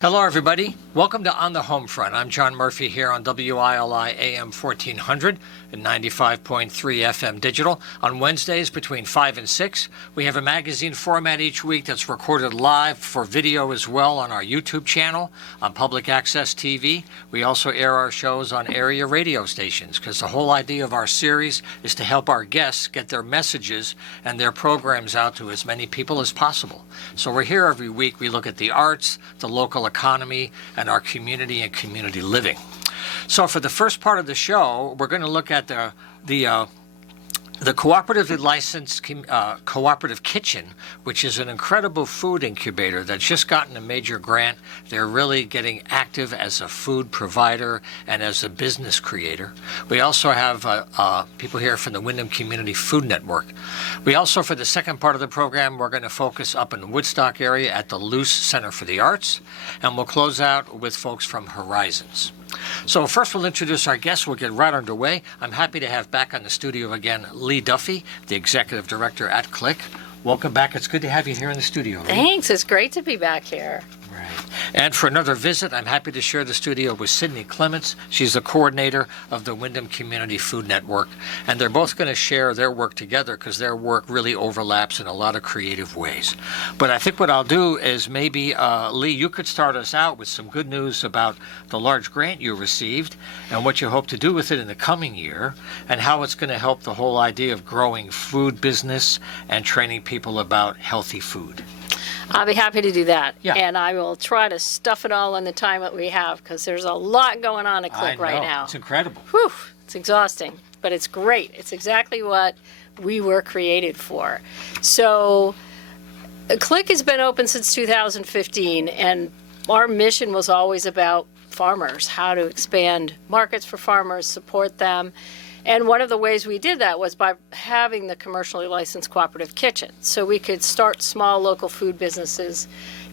Hello, everybody. Welcome to On the Homefront. I'm John Murphy here on WILI AM 1400 and 95.3 FM digital. On Wednesdays between 5 and 6, we have a magazine format each week that's recorded live for video as well on our YouTube channel, on public access TV. We also air our shows on area radio stations because the whole idea of our series is to help our guests get their messages and their programs out to as many people as possible. So we're here every week. We look at the arts, the local economy, and our community and community living. So for the first part of the show, we're going to look at the cooperatively licensed Cooperative Kitchen, which is an incredible food incubator that's just gotten a major grant. They're really getting active as a food provider and as a business creator. We also have people here from the Windham Community Food Network. We also, for the second part of the program, we're going to focus up in the Woodstock area at the Luce Center for the Arts, and we'll close out with folks from Horizons. So first we'll introduce our guests. We'll get right underway. I'm happy to have back on the studio again Lee Duffy, the Executive Director at Click. Welcome back. It's good to have you here in the studio, Lee. Thanks. It's great to be back here. Right. And for another visit, I'm happy to share the studio with Sydney Clements. She's the coordinator of the Windham Community Food Network. And they're both going to share their work together because their work really overlaps in a lot of creative ways. But I think what I'll do is maybe, Lee, you could start us out with some good news about the large grant you received and what you hope to do with it in the coming year and how it's going to help the whole idea of growing food business and training people about healthy food. I'll be happy to do that. Yeah. And I will try to stuff it all in the time that we have because there's a lot going on at Click right now. It's incredible. Whew, it's exhausting, but it's great. It's exactly what we were created for. So Click has been open since 2015, and our mission was always about farmers, how to expand markets for farmers, support them. And one of the ways we did that was by having the commercially licensed cooperative kitchen. So we could start small local food businesses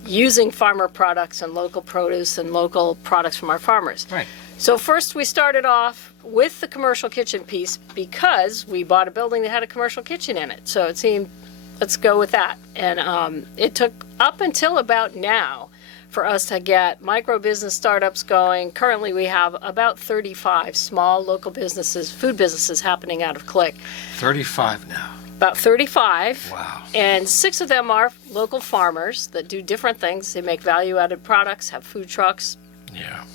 using farmer products and local produce and local products from our farmers. Right. So first we started off with the commercial kitchen piece because we bought a building that had a commercial kitchen in it. So it seemed, let's go with that. And it took up until about now for us to get micro business startups going. Currently, we have about 35 small local businesses, food businesses happening out of Click. 35 now. About 35. Wow. And 6 of them are local farmers that do different things. They make value-added products, have food trucks. Yeah.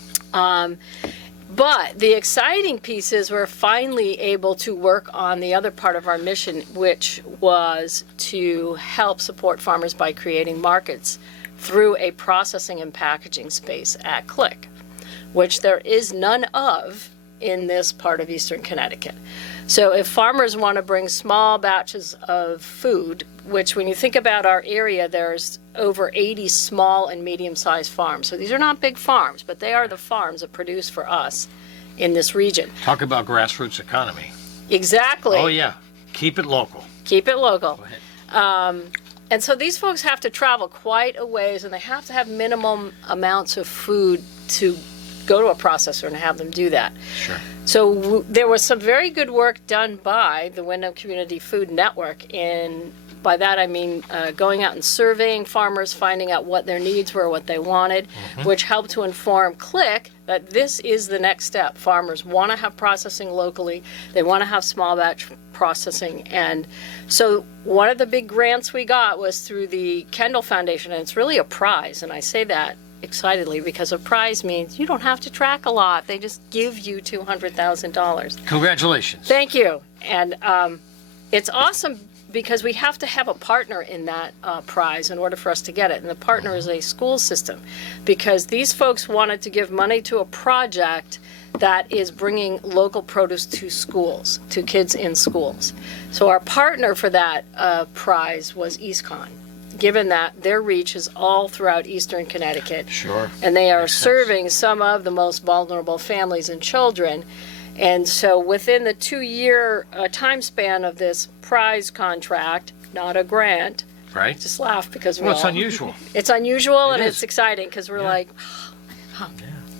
But the exciting piece is we're finally able to work on the other part of our mission, which was to help support farmers by creating markets through a processing and packaging space at Click, which there is none of in this part of Eastern Connecticut. So if farmers want to bring small batches of food, which when you think about our area, there's over 80 small and medium-sized farms. So these are not big farms, but they are the farms that produce for us in this region. Talk about grassroots economy. Exactly. Oh, yeah. Keep it local. Keep it local. Go ahead. And so these folks have to travel quite a ways, and they have to have minimum amounts of food to go to a processor and have them do that. Sure. So there was some very good work done by the Windham Community Food Network. And by that I mean going out and surveying farmers, finding out what their needs were, what they wanted, which helped to inform Click that this is the next step. Farmers want to have processing locally. They want to have small batch processing. And so one of the big grants we got was through the Kendall Foundation, and it's really a prize, and I say that excitedly because a prize means you don't have to track a lot. They just give you $200,000. Congratulations. Thank you. And it's awesome because we have to have a partner in that prize in order for us to get it. And the partner is a school system because these folks wanted to give money to a project that is bringing local produce to schools, to kids in schools. So our partner for that prize was EastCon, given that their reach is all throughout Eastern Connecticut. Sure. And they are serving some of the most vulnerable families and children. And so within the 2-year time span of this prize contract, not a grant, Right. just laugh because It's unusual. It's unusual and is. it's exciting because we're like,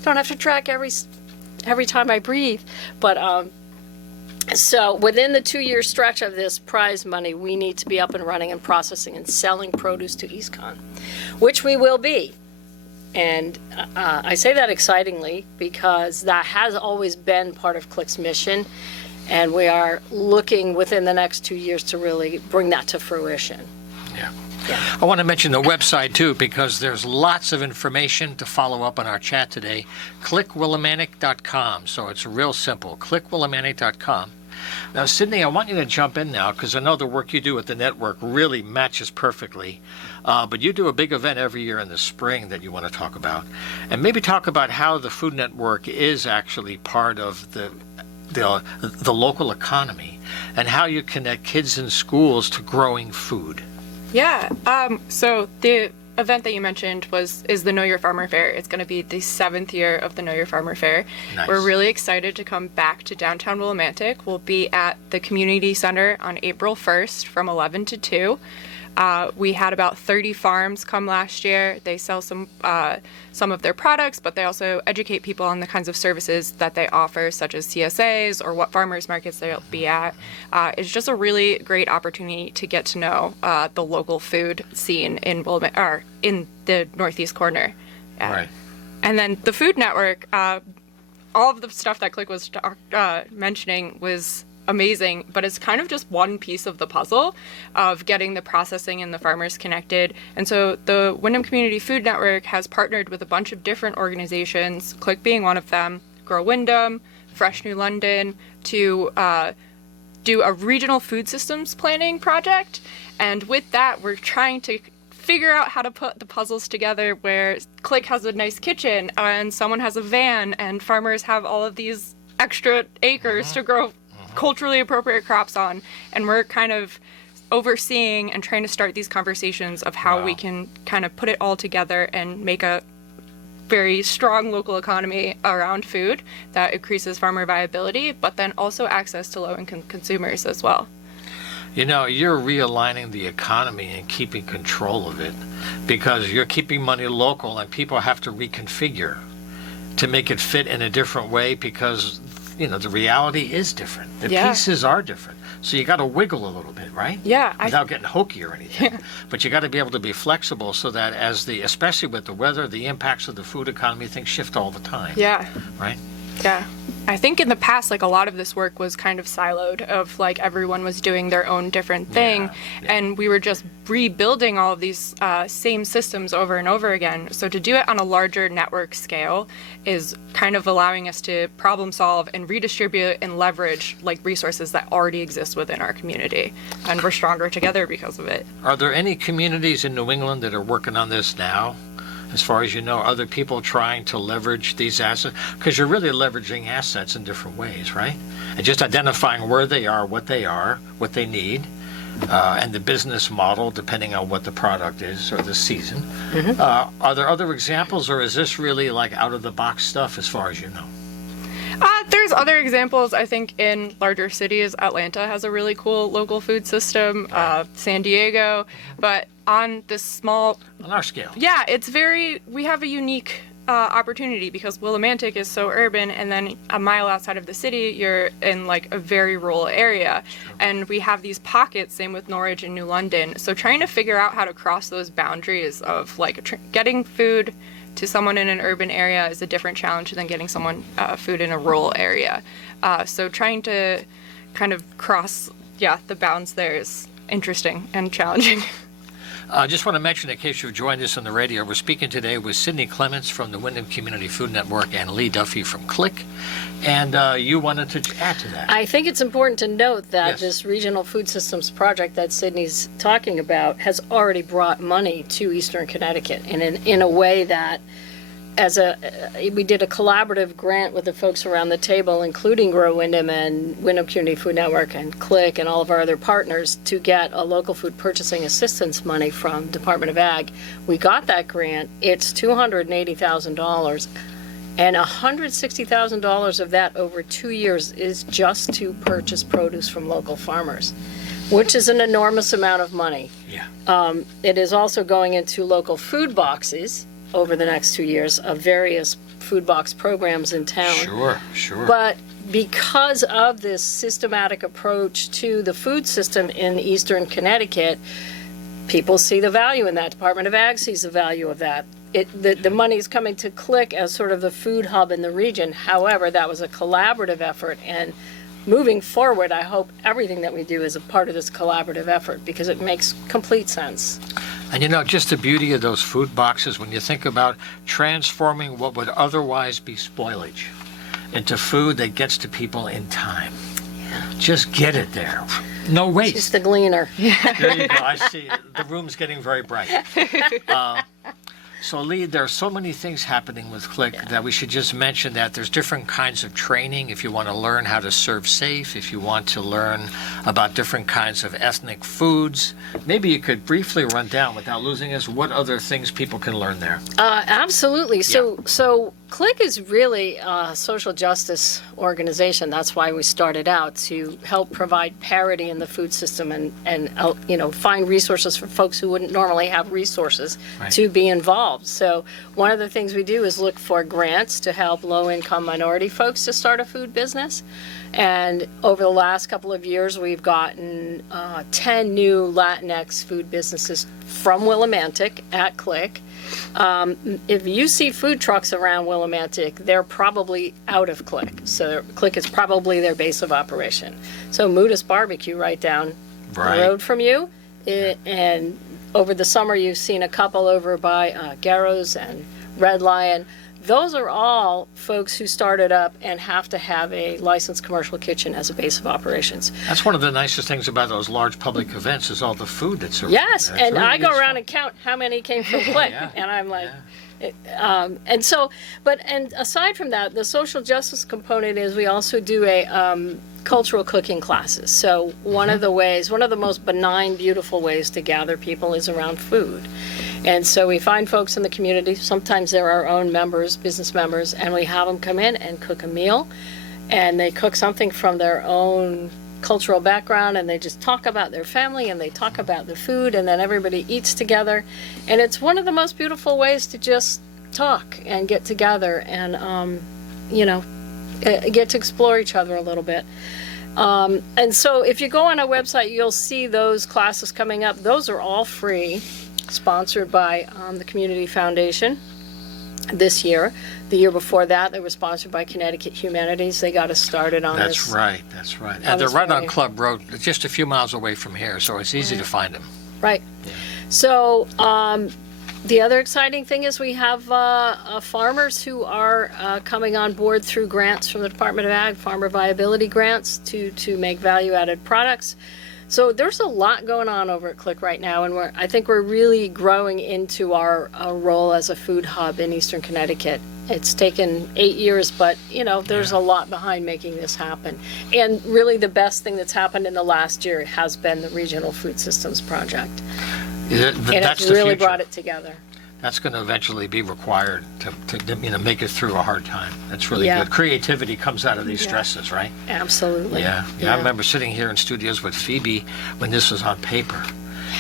don't have to track every time I breathe. But so within the 2-year stretch of this prize money, we need to be up and running and processing and selling produce to EastCon, which we will be. And I say that excitingly because that has always been part of CLIC's mission. And we are looking within the next 2 years to really bring that to fruition. Yeah. I want to mention the website, too, because there's lots of information to follow up on our chat today. ClickWillimantic.com. So it's real simple. ClickWillimantic.com. Now, Sydney, I want you to jump in now because I know the work you do at the network really matches perfectly. But you do a big event every year in the spring that you want to talk about. And maybe talk about how the Food Network is actually part of the local economy and how you connect kids in schools to growing food. Yeah. So the event that you mentioned is the Know Your Farmer Fair. It's going to be the 7th year of the Know Your Farmer Fair. Nice. We're really excited to come back to downtown Willimantic. We'll be at the Community Center on April 1st from 11 to 2. We had about 30 farms come last year. They sell some of their products, but they also educate people on the kinds of services that they offer, such as CSAs or what farmers markets they'll be at. It's just a really great opportunity to get to know the local food scene in the northeast corner. Right. And then the Food Network, all of the stuff that Click was mentioning was amazing, but it's kind of just one piece of the puzzle of getting the processing and the farmers connected. And so the Windham Community Food Network has partnered with a bunch of different organizations, Click being one of them, Grow Windham, Fresh New London, to do a regional food systems planning project. And with that, we're trying to figure out how to put the puzzles together where Click has a nice kitchen and someone has a van and farmers have all of these extra acres to grow culturally appropriate crops on, and we're kind of overseeing and trying to start these conversations of how we can kind of put it all together and make a very strong local economy around food that increases farmer viability, but then also access to low-income consumers as well. You know, you're realigning the economy and keeping control of it because you're keeping money local and people have to reconfigure to make it fit in a different way because the reality is different. The pieces are different. So you got to wiggle a little bit, right? Yeah. Without getting hokey or anything. But you got to be able to be flexible so that especially with the weather, the impacts of the food economy, things shift all the time. Yeah. Right? Yeah. I think in the past, a lot of this work was kind of siloed of everyone was doing their own different thing. Yeah. And we were just rebuilding all of these same systems over and over again. So to do it on a larger network scale is kind of allowing us to problem solve and redistribute and leverage resources that already exist within our community. And we're stronger together because of it. Are there any communities in New England that are working on this now? As far as you know, other people trying to leverage these assets? Because you're really leveraging assets in different ways, right? And just identifying where they are, what they need, and the business model, depending on what the product is or the season. Mm-hmm. Are there other examples, or is this really out-of-the-box stuff as far as you know? There's other examples. I think in larger cities, Atlanta has a really cool local food system, San Diego, but on this small... On our scale. Yeah, we have a unique opportunity because Willimantic is so urban, and then a mile outside of the city, you're in a very rural area. And we have these pockets, same with Norwich and New London. So trying to figure out how to cross those boundaries of getting food to someone in an urban area is a different challenge than getting someone food in a rural area. So trying to kind of cross, the bounds there is interesting and challenging. I just want to mention, in case you've joined us on the radio, we're speaking today with Sydney Clements from the Windham Community Food Network and Lee Duffy from Click. And you wanted to add to that. I think it's important to note that this regional food systems project that Sydney's talking about has already brought money to Eastern Connecticut in a way that we did a collaborative grant with the folks around the table, including Grow Windham and Windham Community Food Network and Click and all of our other partners, to get a local food purchasing assistance money from Department of Ag. We got that grant. It's $280,000, and $160,000 of that over 2 years is just to purchase produce from local farmers, which is an enormous amount of money. Yeah. It is also going into local food boxes over the next 2 years of various food box programs in town. Sure. But because of this systematic approach to the food system in Eastern Connecticut, people see the value in that. Department of Ag sees the value of that. the money's coming to Click as sort of the food hub in the region. However, that was a collaborative effort, and moving forward, I hope everything that we do is a part of this collaborative effort because it makes complete sense. And just the beauty of those food boxes, when you think about transforming what would otherwise be spoilage into food that gets to people in time. Yeah. Just get it there. No waste. Just the gleaner. There you go. I see. The room's getting very bright. So, Lee, there are so many things happening with Click that we should just mention that there's different kinds of training if you want to learn how to serve safe, if you want to learn about different kinds of ethnic foods. Maybe you could briefly run down, without losing us, what other things people can learn there. Absolutely. So Click is really a social justice organization. That's why we started out, to help provide parity in the food system and find resources for folks who wouldn't normally have resources to be involved. So one of the things we do is look for grants to help low-income minority folks to start a food business. And over the last couple of years, we've gotten 10 new Latinx food businesses from Willimantic at Click. If you see food trucks around Willimantic, they're probably out of Click. So Click is probably their base of operation. So Muda's Barbecue right down the road from you. And over the summer, you've seen a couple over by Garrow's and Red Lion. Those are all folks who started up and have to have a licensed commercial kitchen as a base of operations. That's one of the nicest things about those large public events is all the food that's around. Yes, and really I go around and count how many came from Click, and I'm like, and aside from that, the social justice component is we also do a cultural cooking classes. So one of the most benign, beautiful ways to gather people is around food. And so we find folks in the community, sometimes they're our own members, business members, and we have them come in and cook a meal, and they cook something from their own cultural background, and they just talk about their family, and they talk about the food, and then everybody eats together. And it's one of the most beautiful ways to just talk and get together and, get to explore each other a little bit. And so if you go on our website, you'll see those classes coming up. Those are all free, sponsored by the Community Foundation this year. The year before that, they were sponsored by Connecticut Humanities. They got us started on this. That's right. And they're right on Club Road, just a few miles away from here, so it's easy to find them. Right. Yeah. So the other exciting thing is we have farmers who are coming on board through grants from the Department of Ag, farmer viability grants to make value-added products. So there's a lot going on over at Click right now, and I think we're really growing into our role as a food hub in Eastern Connecticut. It's taken 8 years, but there's a lot behind making this happen. And really the best thing that's happened in the last year has been the Regional Food Systems Project. And it's really brought it together. That's going to eventually be required to make it through a hard time. That's really good. Creativity comes out of these stresses, right? Absolutely. Yeah. I remember sitting here in studios with Phoebe when this was on paper.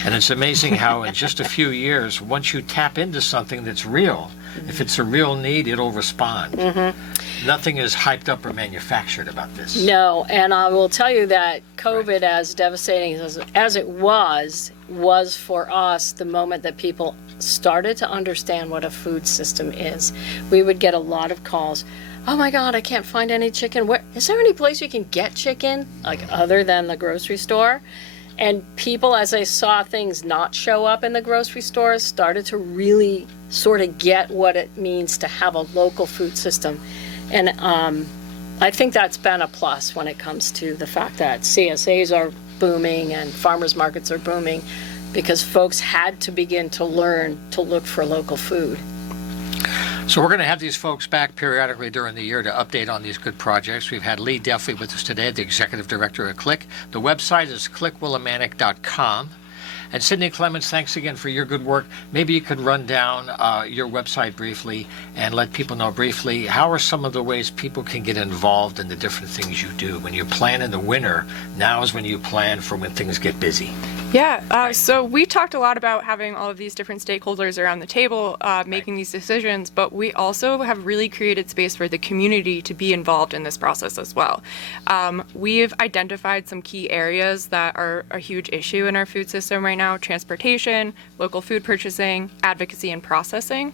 And it's amazing how in just a few years, once you tap into something that's real, if it's a real need, it'll respond. Nothing is hyped up or manufactured about this. No, and I will tell you that COVID, as devastating as it was for us the moment that people started to understand what a food system is. We would get a lot of calls. Oh my God, I can't find any chicken. Is there any place you can get chicken, other than the grocery store? And people, as they saw things not show up in the grocery stores, started to really sort of get what it means to have a local food system. And I think that's been a plus when it comes to the fact that CSAs are booming and farmers markets are booming, because folks had to begin to learn to look for local food. So we're going to have these folks back periodically during the year to update on these good projects. We've had Lee Delphi with us today, the Executive Director at Click. The website is clickwillimantic.com. And Sydney Clements, thanks again for your good work. Maybe you could run down your website briefly and let people know briefly, how are some of the ways people can get involved in the different things you do? When you plan in the winter, now is when you plan for when things get busy. Yeah, so we talked a lot about having all of these different stakeholders around the table making these decisions, but we also have really created space for the community to be involved in this process as well. We've identified some key areas that are a huge issue in our food system right now: transportation, local food purchasing, advocacy, and processing.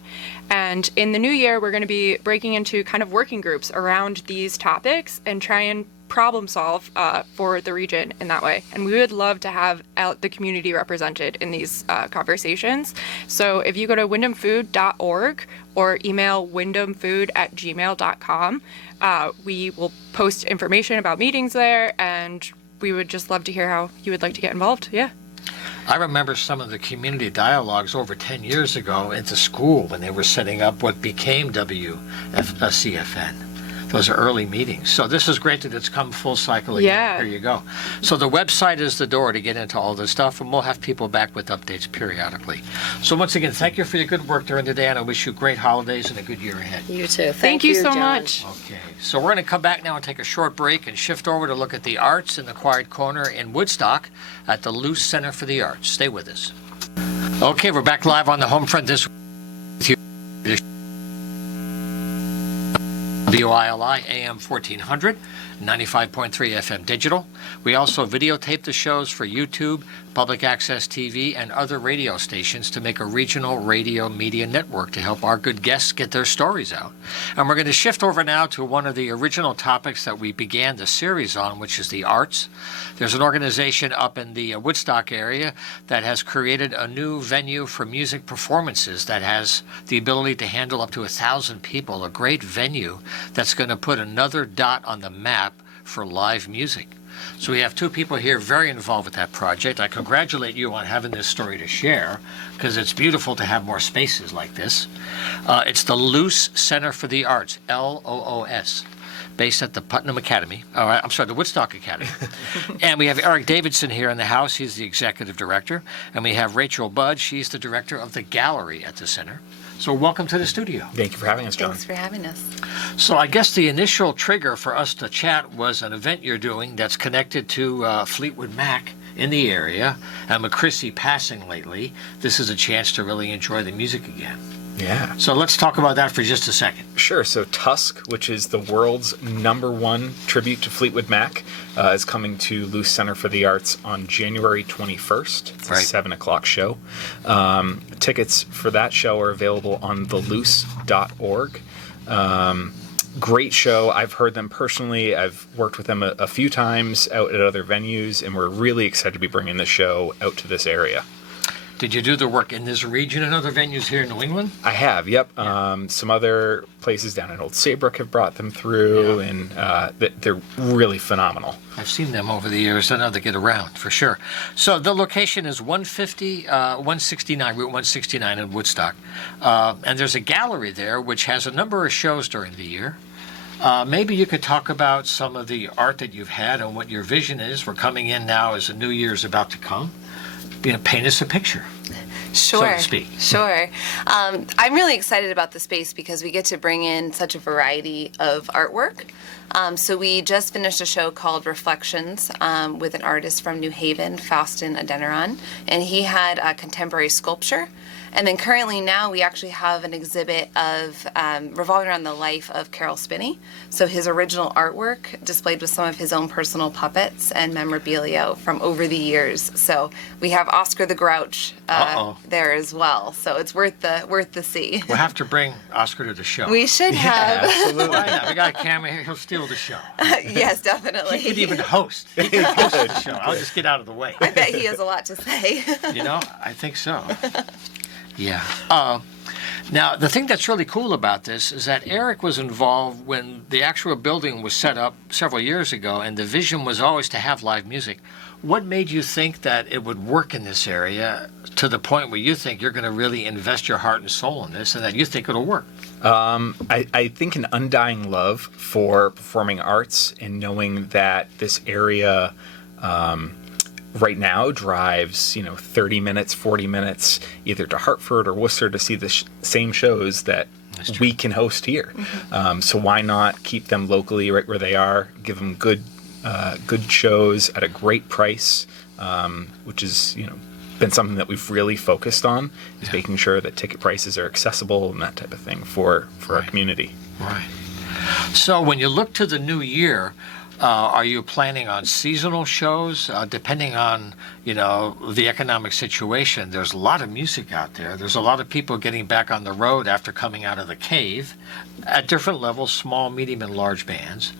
And in the new year, we're going to be breaking into kind of working groups around these topics and try and problem solve for the region in that way. And we would love to have the community represented in these conversations. So if you go to wyndhamfood.org or email wyndhamfood@gmail.com, we will post information about meetings there, and we would just love to hear how you would like to get involved. Yeah. I remember some of the community dialogues over 10 years ago into school when they were setting up what became WCFN. Those are early meetings. So this is great that it's come full cycle again. Yeah. Here you go. So the website is the door to get into all this stuff, and we'll have people back with updates periodically. So once again, thank you for your good work during the day, and I wish you great holidays and a good year ahead. You too. Thank you so John. much. Okay, so we're going to come back now and take a short break and shift over to look at the arts in the Quiet Corner in Woodstock at the Luce Center for the Arts. Stay with us. Okay, we're back live on the Homefront this week. WILI AM 1400, 95.3 FM digital. We also videotape the shows for YouTube, public access TV, and other radio stations to make a regional radio media network to help our good guests get their stories out. And we're going to shift over now to one of the original topics that we began the series on, which is the arts. There's an organization up in the Woodstock area that has created a new venue for music performances that has the ability to handle up to 1,000 people, a great venue that's going to put another dot on the map for live music. So we have two people here very involved with that project. I congratulate you on having this story to share, because it's beautiful to have more spaces like this. It's the Luce Center for the Arts, LOOS, based at the Putnam Academy. The Woodstock Academy. And we have Eric Davidson here in the house. He's the executive director. And we have Rachel Budd. She's the director of the gallery at the center. So welcome to the studio. Thank you for having us, John. Thanks for having us. So I guess the initial trigger for us to chat was an event you're doing that's connected to Fleetwood Mac in the area, and McChrissy passing lately. This is a chance to really enjoy the music again. Yeah. So let's talk about that for just a second. Sure. So Tusk, which is the world's #1 tribute to Fleetwood Mac, is coming to Luce Center for the Arts on January 21st. It's a 7 o'clock show. Tickets for that show are available on theluce.org. Great show. I've heard them personally. I've worked with them a few times out at other venues, and we're really excited to be bringing the show out to this area. Did you do the work in this region and other venues here in New England? I have, yep. Some other places down in Old Saybrook have brought them through, and they're really phenomenal. I've seen them over the years. I know they get around, for sure. So the location is 169, Route 169 in Woodstock. And there's a gallery there which has a number of shows during the year. Maybe you could talk about some of the art that you've had and what your vision is. We're coming in now as the new year is about to come. Paint us a picture, Sure. so to speak. Sure. I'm really excited about the space because we get to bring in such a variety of artwork. So we just finished a show called Reflections with an artist from New Haven, Faustin Adeniran, and he had a contemporary sculpture. And then currently now we actually have an exhibit of revolving around the life of Carol Spinney. So his original artwork displayed with some of his own personal puppets and memorabilia from over the years. So we have Oscar the Grouch there as well. So it's worth the see. We'll have to bring Oscar to the show. We should have. Absolutely. Why not? We got a camera here. He'll steal the show. Yes, definitely. He could even host. He could host the show. I'll just get out of the way. I bet he has a lot to say. I think so. Yeah. Now, the thing that's really cool about this is that Eric was involved when the actual building was set up several years ago, and the vision was always to have live music. What made you think that it would work in this area to the point where you think you're going to really invest your heart and soul in this and that you think it'll work? I think an undying love for performing arts and knowing that this area right now drives 30 minutes, 40 minutes either to Hartford or Worcester to see the same shows that we can host here. Mm-hmm. So why not keep them locally right where they are, give them good shows at a great price, which is been something that we've really focused on, is making sure that ticket prices are accessible and that type of thing for our community. Right. So when you look to the new year, Are you planning on seasonal shows? Depending on, the economic situation, there's a lot of music out there. There's a lot of people getting back on the road after coming out of the cave at different levels, small, medium, and large bands.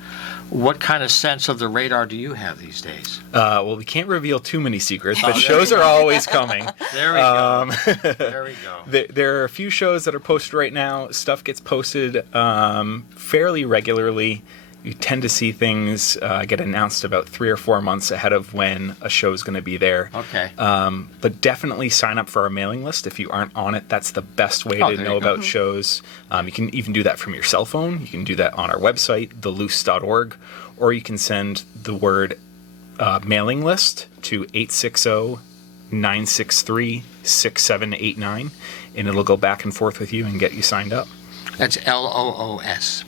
What kind of sense of the radar do you have these days? Well, we can't reveal too many secrets, but shows are always coming. There we go. There we go. There are a few shows that are posted right now. Stuff gets posted fairly regularly. You tend to see things get announced about 3 or 4 months ahead of when a show is going to be there. Okay. But definitely sign up for our mailing list. If you aren't on it, that's the best way to know about shows. You can even do that from your cell phone. You can do that on our website, theloose.org, or you can send the word mailing list to 860-963-6789, and it'll go back and forth with you and get you signed up. That's LOOS.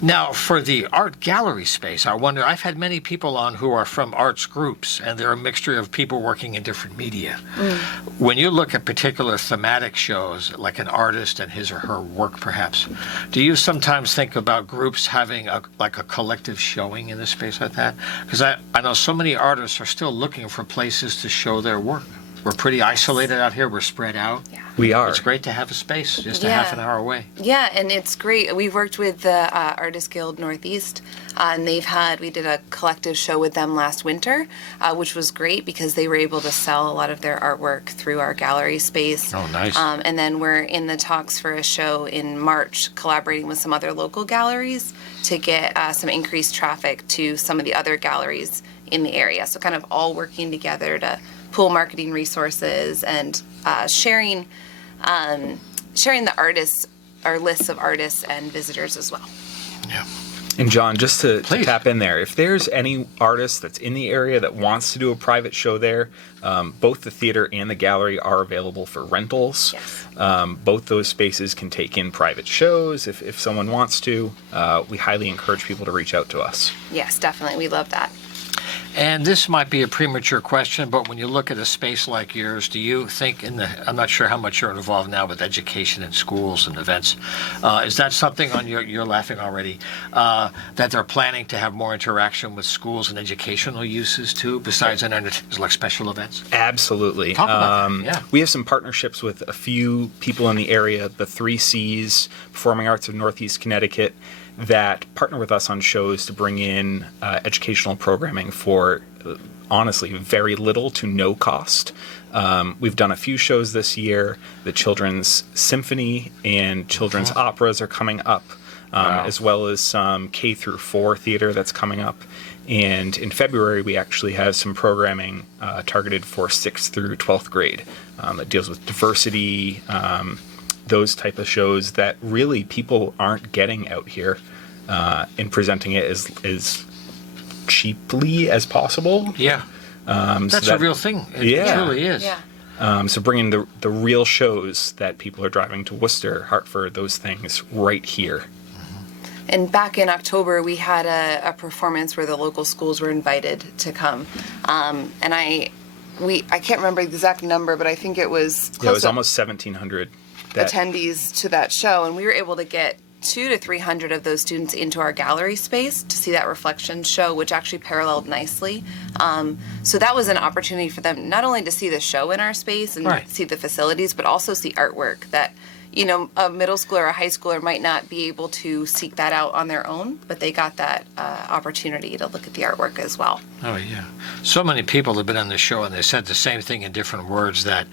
Now, for the art gallery space, I wonder, I've had many people on who are from arts groups, and they're a mixture of people working in different media. When you look at particular thematic shows, like an artist and his or her work, perhaps, do you sometimes think about groups having a collective showing in a space like that? Because I know so many artists are still looking for places to show their work. We're pretty isolated out here. We're spread out. Yeah. We are. It's great to have a space just a half an hour away. Yeah, and it's great. We've worked with the Artist Guild Northeast, and we did a collective show with them last winter, which was great because they were able to sell a lot of their artwork through our gallery space. Oh, nice. And then we're in the talks for a show in March, collaborating with some other local galleries to get some increased traffic to some of the other galleries in the area. So kind of all working together to pool marketing resources and sharing the artists, our lists of artists and visitors as well. Yeah. And John, just to Please. tap in there, if there's any artist that's in the area that wants to do a private show there, both the theater and the gallery are available for rentals. Yes. Both those spaces can take in private shows if someone wants to. We highly encourage people to reach out to us. Yes, definitely. We love that. And this might be a premature question, but when you look at a space like yours, do you think I'm not sure how much you're involved now with education in schools and events. Is that something on you're laughing already, that they're planning to have more interaction with schools and educational uses too, besides like special events? Absolutely. Talk about that, yeah. We have some partnerships with a few people in the area, the 3 Cs, Performing Arts of Northeast Connecticut, that partner with us on shows to bring in educational programming for, honestly, very little to no cost. We've done a few shows this year. The Children's Symphony and Children's Operas are coming up, as well as some K through 4 theater that's coming up. And in February, we actually have some programming targeted for 6th through 12th grade that deals with diversity, those type of shows that really people aren't getting out here, and presenting it as cheaply as possible. Yeah. That's a real thing. It truly is. Yeah. So bringing the real shows that people are driving to Worcester, Hartford, those things right here. And back in October, we had a performance where the local schools were invited to come. And I can't remember the exact number, but I think it was close Yeah, it was to almost 1,700 attendees to that show. And we were able to get 200 to 300 of those students into our gallery space to see that reflection show, which actually paralleled nicely. So that was an opportunity for them not only to see the show in our space and see the facilities, but also see artwork that, you know, a middle schooler or a high schooler might not be able to seek that out on their own, but they got that opportunity to look at the artwork as well. Oh, yeah. So many people have been on the show and they said the same thing in different words, that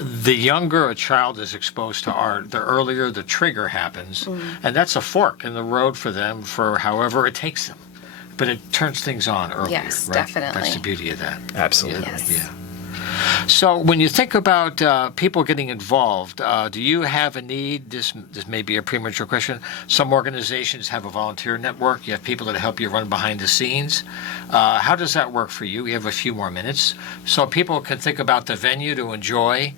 the younger a child is exposed to art, the earlier the trigger happens. And that's a fork in the road for them for however it takes them. But it turns things on earlier, Yes, right? definitely. That's the beauty of that. Absolutely. Yes. Yeah. So when you think about people getting involved, do you have a need? This may be a premature question. Some organizations have a volunteer network. You have people that help you run behind the scenes. How does that work for you? We have a few more minutes. So people can think about the venue to enjoy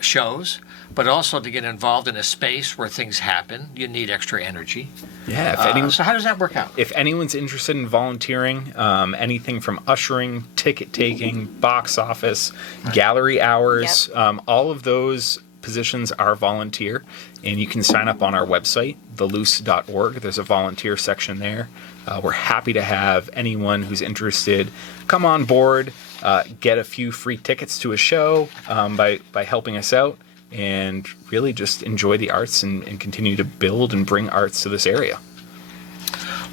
shows, but also to get involved in a space where things happen. You need extra energy. Yeah. So how does that work out? If anyone's interested in volunteering, anything from ushering, ticket taking, box office, gallery hours, all of those positions are volunteer, and you can sign up on our website, theloose.org. There's a volunteer section there. We're happy to have anyone who's interested come on board, get a few free tickets to a show by helping us out, and really just enjoy the arts and continue to build and bring arts to this area.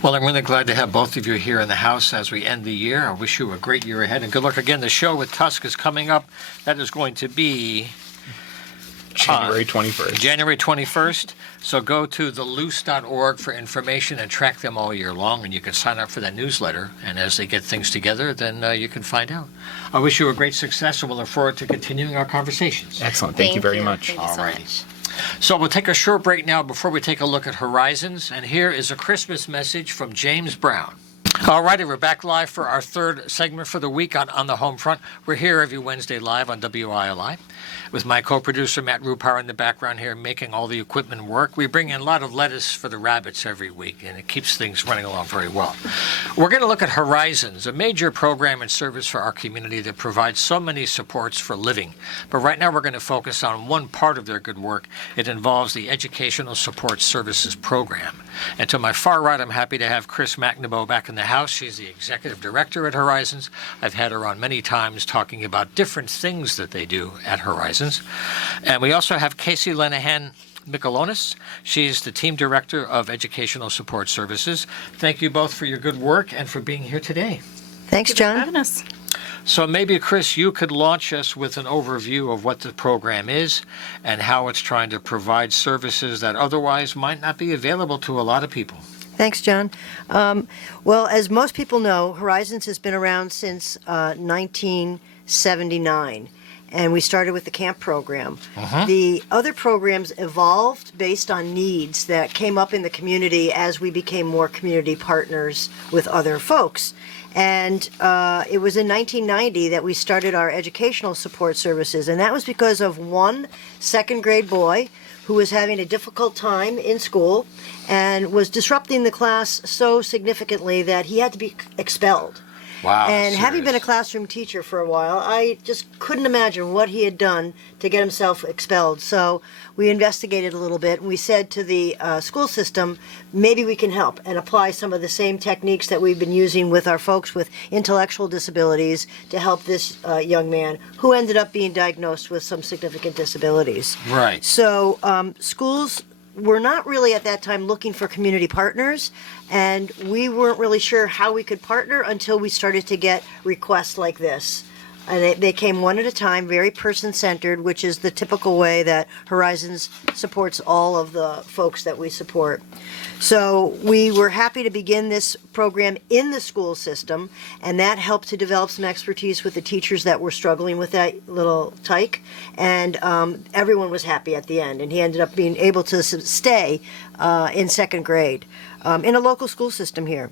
Well, I'm really glad to have both of you here in the house as we end the year. I wish you a great year ahead, and good luck again. The show with Tusk is coming up. That is going to be January 21st. January 21st. So go to theloose.org for information and track them all year long, and you can sign up for that newsletter. And as they get things together, then you can find out. I wish you a great success, and we'll look forward to continuing our conversations. Excellent. Thank you very much. Thank you so Alrighty. much. So we'll take a short break now before we take a look at Horizons. And here is a Christmas message from James Brown. All righty, we're back live for our third segment for the week on the Homefront. We're here every Wednesday live on WILI with my co-producer Matt Rupar in the background here making all the equipment work. We bring in a lot of lettuce for the rabbits every week, and it keeps things running along very well. We're going to look at Horizons, a major program and service for our community that provides so many supports for living. But right now we're going to focus on one part of their good work. It involves the Educational Support Services Program. And to my far right, I'm happy to have Chris McNabo back in the house. She's the executive director at Horizons. I've had her on many times talking about different things that they do at Horizons. And we also have Casey Lenahan Michelonis. She's the team director of Educational Support Services. Thank you both for your good work and for being here today. Thanks, John. Having us. So maybe, Chris, you could launch us with an overview of what the program is and how it's trying to provide services that otherwise might not be available to a lot of people. Thanks, John. Well, as most people know, Horizons has been around since 1979, and we started with the camp program. The other programs evolved based on needs that came up in the community as we became more community partners with other folks. And it was in 1990 that we started our educational support services, and that was because of one second-grade boy who was having a difficult time in school and was disrupting the class so significantly that he had to be expelled. Wow. And having been a classroom teacher for a while, I just couldn't imagine what he had done to get himself expelled. So we investigated a little bit, and we said to the school system, maybe we can help and apply some of the same techniques that we've been using with our folks with intellectual disabilities to help this young man who ended up being diagnosed with some significant disabilities. Right. So schools were not really at that time looking for community partners, and we weren't really sure how we could partner until we started to get requests like this. And they came one at a time, very person-centered, which is the typical way that Horizons supports all of the folks that we support. So we were happy to begin this program in the school system, and that helped to develop some expertise with the teachers that were struggling with that little tyke. And everyone was happy at the end, and he ended up being able to stay in second grade in a local school system here.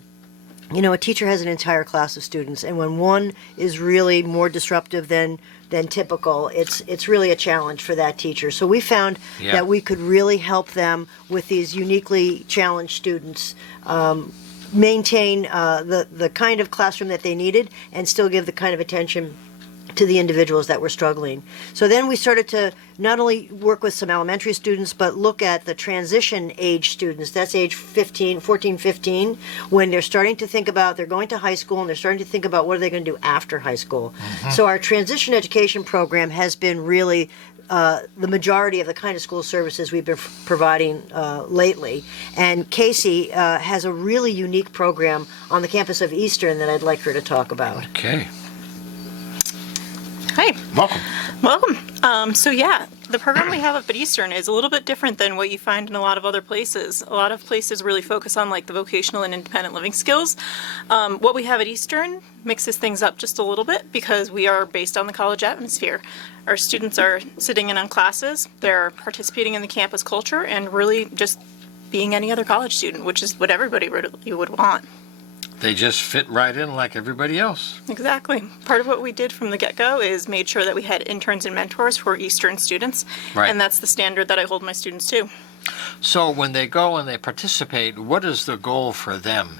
You know, a teacher has an entire class of students, and when one is really more disruptive than typical, it's really a challenge for that teacher. So we found that we could really help them with these uniquely challenged students maintain the kind of classroom that they needed and still give the kind of attention to the individuals that were struggling. So then we started to not only work with some elementary students, but look at the transition age students. That's age 14, 15, when they're starting to think about, they're going to high school and they're starting to think about what are they going to do after high school. So our transition education program has been really the majority of the kind of school services we've been providing lately. And Casey has a really unique program on the campus of Eastern that I'd like her to talk about. Okay. Hi. Welcome. Welcome. The program we have up at Eastern is a little bit different than what you find in a lot of other places. A lot of places really focus on like the vocational and independent living skills. What we have at Eastern mixes things up just a little bit because we are based on the college atmosphere. Our students are sitting in on classes, they're participating in the campus culture, and really just being any other college student, which is what everybody really would want. They just fit right in like everybody else. Exactly. Part of what we did from the get-go is made sure that we had interns and mentors for Eastern students, Right. and that's the standard that I hold my students to. So when they go and they participate, what is the goal for them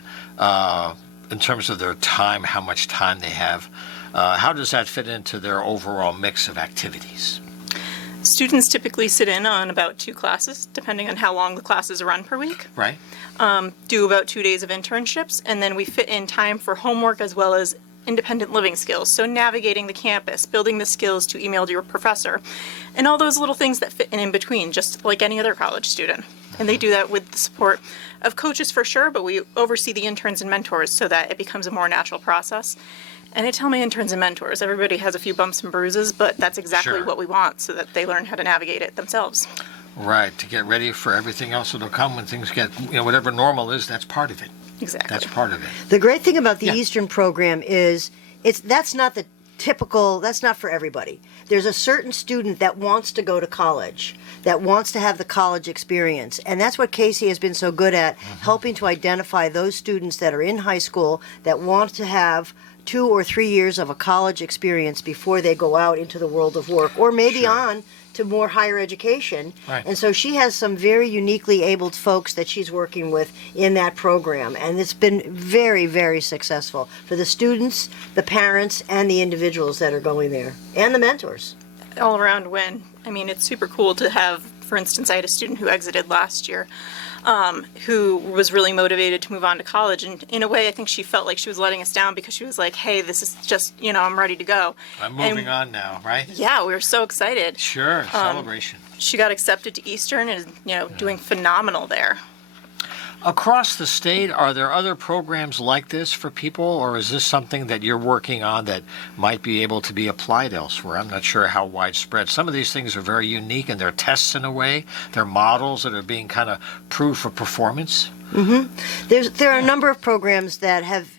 in terms of their time, how much time they have? How does that fit into their overall mix of activities? Students typically sit in on about 2 classes, depending on how long the classes run per week. Right. Do about 2 days of internships, and then we fit in time for homework as well as independent living skills. So navigating the campus, building the skills to email to your professor, and all those little things that fit in between, just like any other college student. And they do that with the support of coaches for sure, but we oversee the interns and mentors so that it becomes a more natural process. And I tell my interns and mentors, everybody has a few bumps and bruises, but that's exactly Sure. what we want so that they learn how to navigate it themselves. Right. To get ready for everything else that'll come when things get, whatever normal is, that's part of it. Exactly. That's part of it. The great thing about the Yeah. Eastern program is that's not the typical, that's not for everybody. There's a certain student that wants to go to college, that wants to have the college experience. And that's what Casey has been so good at, helping to identify those students that are in high school that want to have 2 or 3 years of a college experience before they go out into the world of work, or maybe Sure. on to more higher education. Right. And so she has some very uniquely abled folks that she's working with in that program. And it's been very, very successful for the students, the parents, and the individuals that are going there, and the mentors. All around win. I mean, it's super cool to have, for instance, I had a student who exited last year, who was really motivated to move on to college. And in a way, I think she felt like she was letting us down because she was like, hey, this is just, I'm ready to go. I'm moving on now, right? Yeah, we were so excited. Sure. Celebration. She got accepted to Eastern and is, doing phenomenal there. Across the state, are there other programs like this for people, or is this something that you're working on that might be able to be applied elsewhere? I'm not sure how widespread. Some of these things are very unique, and they're tests in a way. They're models that are being kind of proved for performance. There are a number of programs that have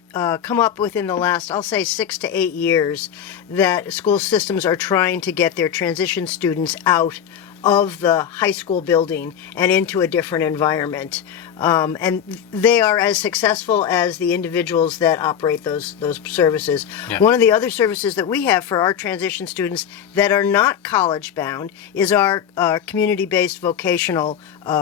come up within the last, I'll say, 6 to 8 years that school systems are trying to get their transition students out of the high school building and into a different environment. And they are as successful as the individuals that operate those services. Yeah. One of the other services that we have for our transition students that are not college bound is our community-based vocational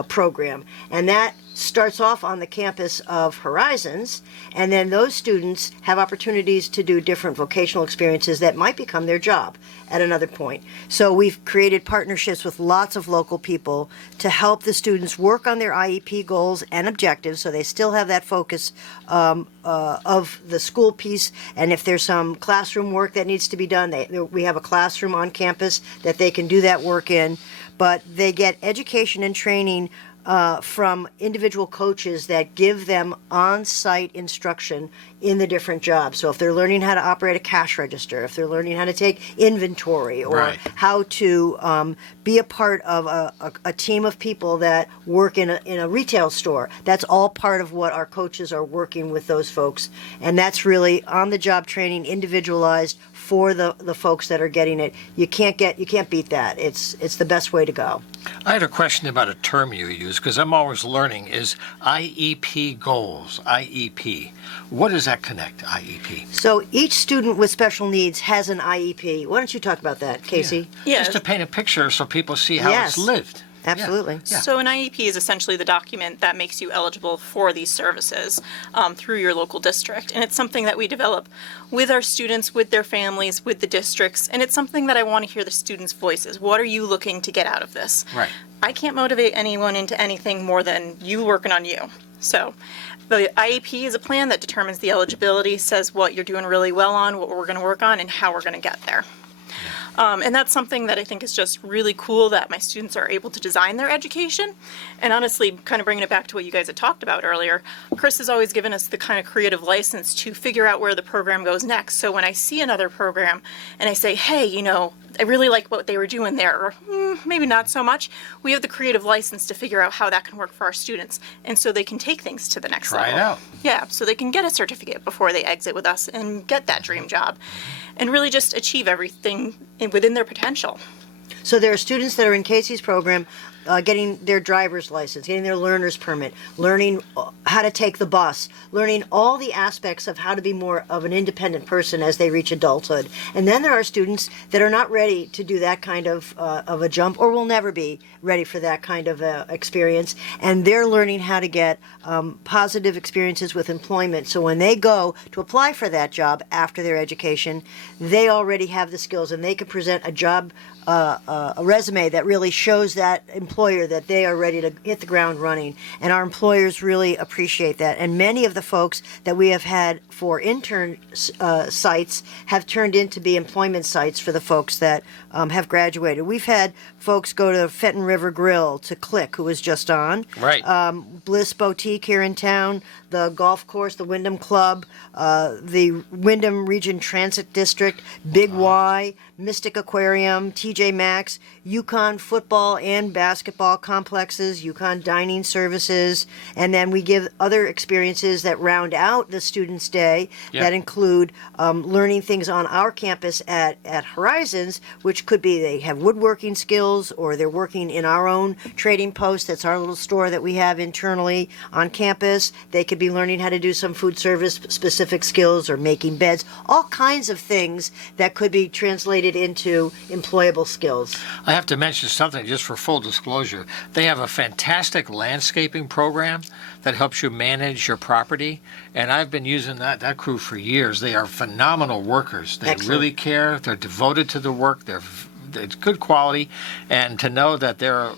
program. And that starts off on the campus of Horizons, and then those students have opportunities to do different vocational experiences that might become their job at another point. So we've created partnerships with lots of local people to help the students work on their IEP goals and objectives, so they still have that focus of the school piece. And if there's some classroom work that needs to be done, we have a classroom on campus that they can do that work in. But they get education and training from individual coaches that give them on-site instruction in the different jobs. So if they're learning how to operate a cash register, if they're learning how to take inventory, or Right. how to be a part of a team of people that work in a retail store, that's all part of what our coaches are working with those folks. And that's really on-the-job training, individualized for the folks that are getting it. You can't beat that. It's the best way to go. I had a question about a term you use, because I'm always learning, is IEP goals, IEP. What does that connect, IEP? So each student with special needs has an IEP. Why don't you talk about that, Casey? Yeah. Just to paint a picture so people see how Yes. it's lived. Absolutely. Yeah. So an IEP is essentially the document that makes you eligible for these services through your local district. And it's something that we develop with our students, with their families, with the districts. And it's something that I want to hear the students' voices. What are you looking to get out of this? Right. I can't motivate anyone into anything more than you working on you. So the IEP is a plan that determines the eligibility, says what you're doing really well on, what we're going to work on, and how we're going to get there. And that's something that I think is just really cool, that my students are able to design their education. And honestly, kind of bringing it back to what you guys had talked about earlier, Chris has always given us the kind of creative license to figure out where the program goes next. So when I see another program and I say, hey, I really like what they were doing there, or maybe not so much, we have the creative license to figure out how that can work for our students. And so they can take things to the next Try level. it out. Yeah, so they can get a certificate before they exit with us and get that dream job and really just achieve everything within their potential. So there are students that are in Casey's program getting their driver's license, getting their learner's permit, learning how to take the bus, learning all the aspects of how to be more of an independent person as they reach adulthood. And then there are students that are not ready to do that kind of a jump, or will never be ready for that kind of experience, and they're learning how to get positive experiences with employment. So when they go to apply for that job after their education, they already have the skills, and they can present a job, a resume that really shows that employer that they are ready to hit the ground running. And our employers really appreciate that. And many of the folks that we have had for intern sites have turned into be employment sites for the folks that have graduated. We've had folks go to Fenton River Grill, to Click, who was just on. Right. Bliss Boutique here in town, the golf course, the Wyndham Club, the Wyndham Region Transit District, Big Y, Mystic Aquarium, TJ Maxx, Yukon football and basketball complexes, Yukon dining services, and then we give other experiences that round out the Students' Day that include learning things on our campus at Horizons, which could be they have woodworking skills, or they're working in our own trading post. That's our little store that we have internally on campus. They could be learning how to do some food service specific skills, or making beds, all kinds of things that could be translated into employable skills. I have to mention something just for full disclosure. They have a fantastic landscaping program that helps you manage your property, and I've been using that crew for years. They are phenomenal workers. They Excellent. really care. They're devoted to the work. It's good quality, and to know that they're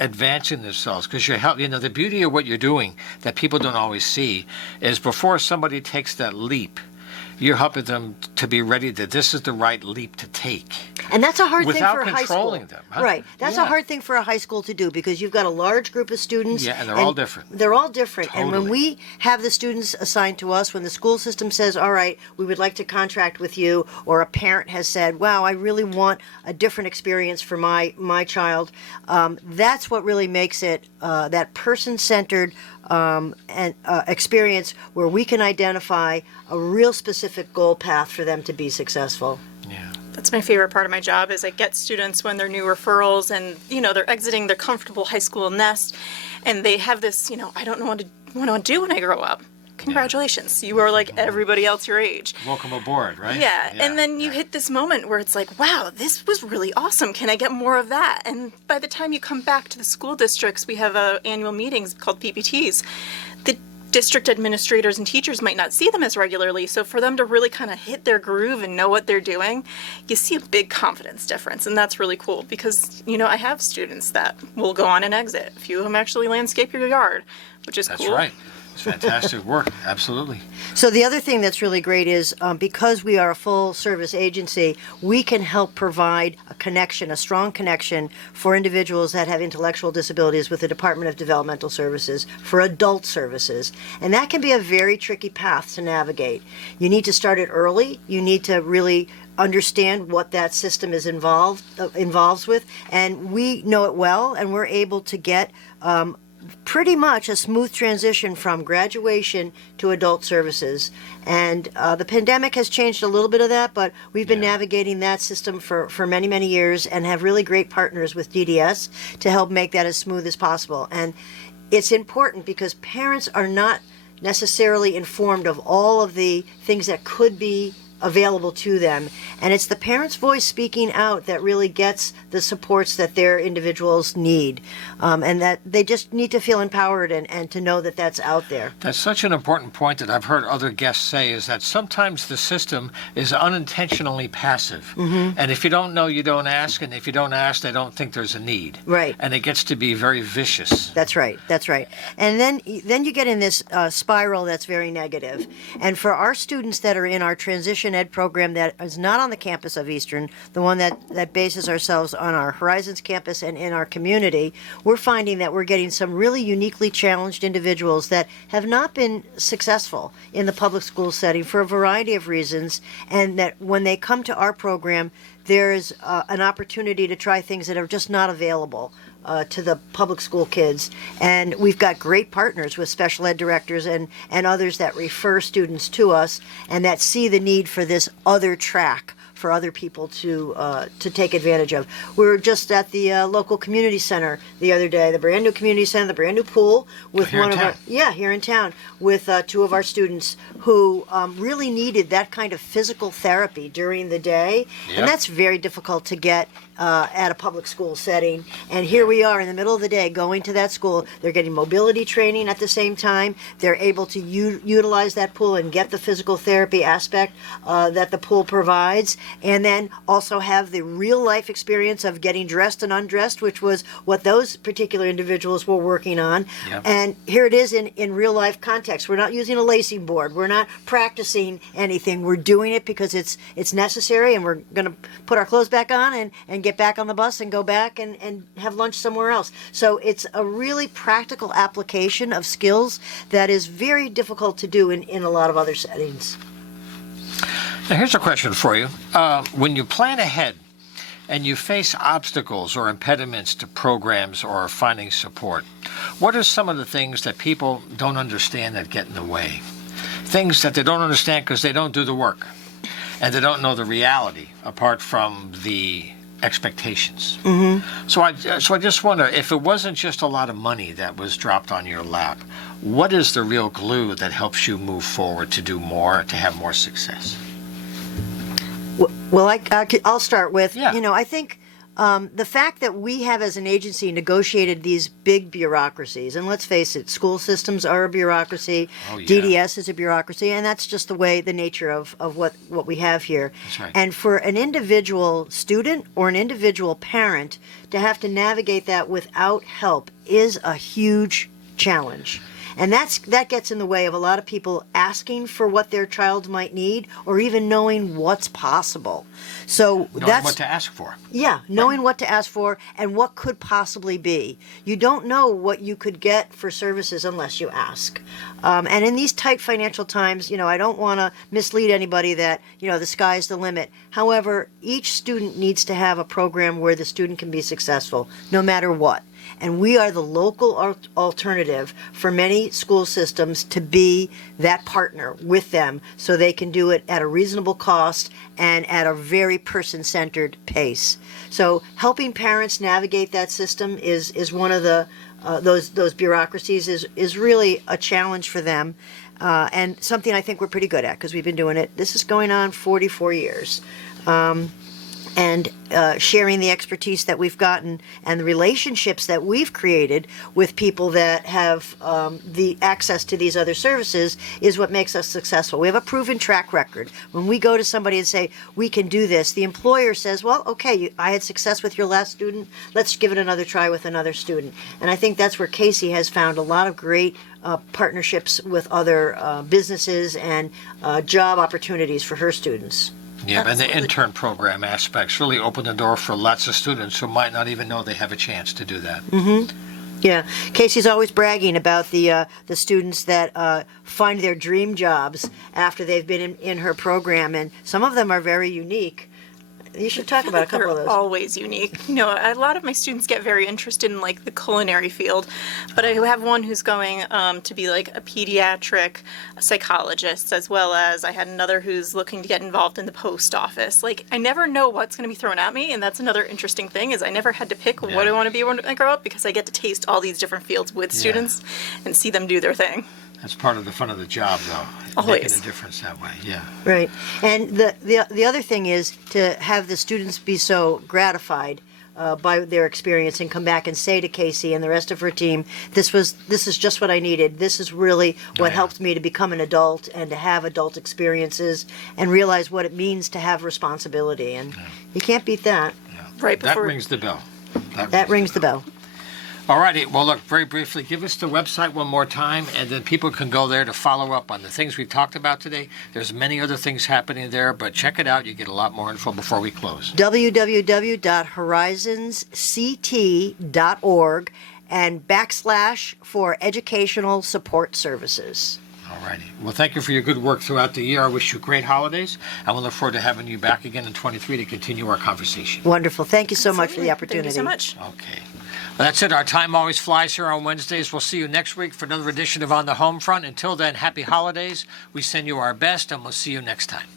advancing themselves, because the beauty of what you're doing that people don't always see is before somebody takes that leap, you're helping them to be ready that this is the right leap to take. And that's a hard thing Without for a high school. controlling them, huh? Right. That's a hard thing for a high school to do, because you've got a large group of students. Yeah, and they're all different. They're all different. And when Totally. we have the students assigned to us, when the school system says, all right, we would like to contract with you, or a parent has said, wow, I really want a different experience for my child, that's what really makes it that person-centered experience, where we can identify a real specific goal path for them to be successful. Yeah. That's my favorite part of my job, is I get students when they're new referrals and, they're exiting their comfortable high school nest, and they have this, I don't know what to do when I grow up. Congratulations. You are like everybody else your age. Welcome aboard, right? Yeah. And then you hit this moment where it's like, wow, this was really awesome. Can I get more of that? And by the time you come back to the school districts, we have annual meetings called PPTs. The district administrators and teachers might not see them as regularly, so for them to really kind of hit their groove and know what they're doing, you see a big confidence difference, and that's really cool, because I have students that will go on and exit. A few of them actually landscape your yard, which is cool. That's right. It's fantastic work. Absolutely. So the other thing that's really great is because we are a full service agency, we can help provide a strong connection for individuals that have intellectual disabilities with the Department of Developmental Services for adult services. And that can be a very tricky path to navigate. You need to start it early. You need to really understand what that system is involves with. And we know it well, and we're able to get pretty much a smooth transition from graduation to adult services. And the pandemic has changed a little bit of that, but we've been navigating that system for many, many years, and have really great partners with DDS to help make that as smooth as possible. And it's important because parents are not necessarily informed of all of the things that could be available to them, and it's the parent's voice speaking out that really gets the supports that their individuals need, and that they just need to feel empowered and to know that that's out there. That's such an important point that I've heard other guests say, is that sometimes the system is unintentionally passive. And if you don't know, you don't ask, and if you don't ask, they don't think there's a need. Right. And it gets to be very vicious. That's right. And then you get in this spiral that's very negative. And for our students that are in our transition ed program that is not on the campus of Eastern, the one that bases ourselves on our Horizons campus and in our community, we're finding that we're getting some really uniquely challenged individuals that have not been successful in the public school setting for a variety of reasons, and that when they come to our program, there is an opportunity to try things that are just not available to the public school kids. And we've got great partners with special ed directors and others that refer students to us and that see the need for this other track for other people to take advantage of. We were just at the local community center the other day, the brand new community center, the brand new pool with Here in town. here in town with two of our students who really needed that kind of physical therapy during the day, Yep. and that's very difficult to get at a public school setting. And here we are in the middle of the day going to that school. They're getting mobility training at the same time. They're able to utilize that pool and get the physical therapy aspect that the pool provides, and then also have the real life experience of getting dressed and undressed, which was what those particular individuals were working on. Yep. And here it is in real life context. We're not using a lacing board. We're not practicing anything. We're doing it because it's necessary, and we're going to put our clothes back on and get back on the bus and go back and have lunch somewhere else. So it's a really practical application of skills that is very difficult to do in a lot of other settings. Now, here's a question for you. When you plan ahead and you face obstacles or impediments to programs or finding support, what are some of the things that people don't understand that get in the way? Things that they don't understand because they don't do the work and they don't know the reality apart from the expectations. Mm-hmm. So I just wonder, if it wasn't just a lot of money that was dropped on your lap, what is the real glue that helps you move forward to do more, to have more success? Well, I'll start with, Yeah. I think the fact that we have as an agency negotiated these big bureaucracies, and let's face it, school systems are a bureaucracy, Oh, yeah. DDS is a bureaucracy, and that's just the nature of what we have here. That's right. And for an individual student or an individual parent to have to navigate that without help is a huge challenge. And that gets in the way of a lot of people asking for what their child might need, or even knowing what's possible. So Knowing what to ask for. yeah, knowing what to ask for and what could possibly be. You don't know what you could get for services unless you ask. And in these tight financial times, I don't want to mislead anybody that, the sky's the limit. However, each student needs to have a program where the student can be successful, no matter what. And we are the local alternative for many school systems to be that partner with them so they can do it at a reasonable cost and at a very person-centered pace. So helping parents navigate that system is one of the those bureaucracies is really a challenge for them, and something I think we're pretty good at because we've been doing it. This is going on 44 years. And sharing the expertise that we've gotten and the relationships that we've created with people that have the access to these other services is what makes us successful. We have a proven track record. When we go to somebody and say, we can do this, the employer says, well, okay, I had success with your last student. Let's give it another try with another student. And I think that's where Casey has found a lot of great partnerships with other businesses and job opportunities for her students. Yeah, and the Absolutely. intern program aspects really open the door for lots of students who might not even know they have a chance to do that. Yeah, Casey's always bragging about the students that find their dream jobs after they've been in her program, and some of them are very unique. You should talk about a couple of They're those. always unique. A lot of my students get very interested in the culinary field, but I have one who's going to be a pediatric psychologist, as well as I had another who's looking to get involved in the post office. I never know what's going to be thrown at me, and that's another interesting thing is I never had to pick what I want to be when I grow up because I get to taste all these different fields with students and see them do their thing. That's part of the fun of the job, though. Always. Making a difference that way, yeah. Right, and the other thing is to have the students be so gratified by their experience and come back and say to Casey and the rest of her team, this is just what I needed. This is really what yeah. helped me to become an adult and to have adult experiences and realize what it means to have responsibility. And you can't beat that. Right That before rings the bell. That rings the bell. All righty. Well, look, very briefly, give us the website one more time, and then people can go there to follow up on the things we talked about today. There's many other things happening there, but check it out. You get a lot more info before we close. www.horizonsct.org and / for educational support services. All righty. Well, thank you for your good work throughout the year. I wish you great holidays, and we'll look forward to having you back again in 23 to continue our conversation. Wonderful. Thank you so much for the opportunity. Thank you so much. Okay. Well, that's it. Our time always flies here on Wednesdays. We'll see you next week for another edition of On the Homefront. Until then, happy holidays. We send you our best, and we'll see you next time.